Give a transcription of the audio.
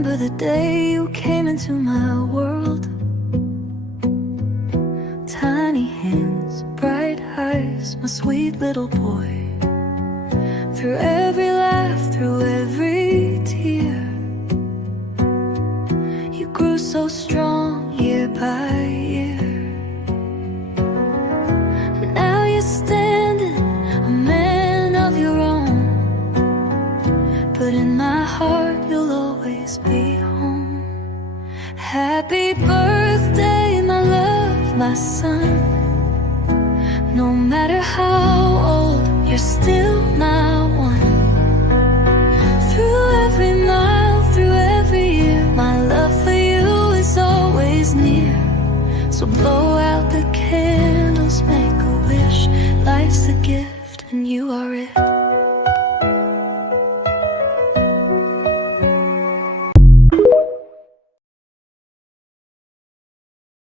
remember the day you came into my world. Tiny hands, bright eyes, my sweet little boy. Through every laugh, through every tear, you grew so strong year by year. Now you're standing, a man of your own, but in my heart you'll always be home. Happy birthday, my love, my son. No matter how old, you're still my one. Through every mile, through every year, my love for you is always near. So blow out the candles, make a wish. Life's a gift and you are it.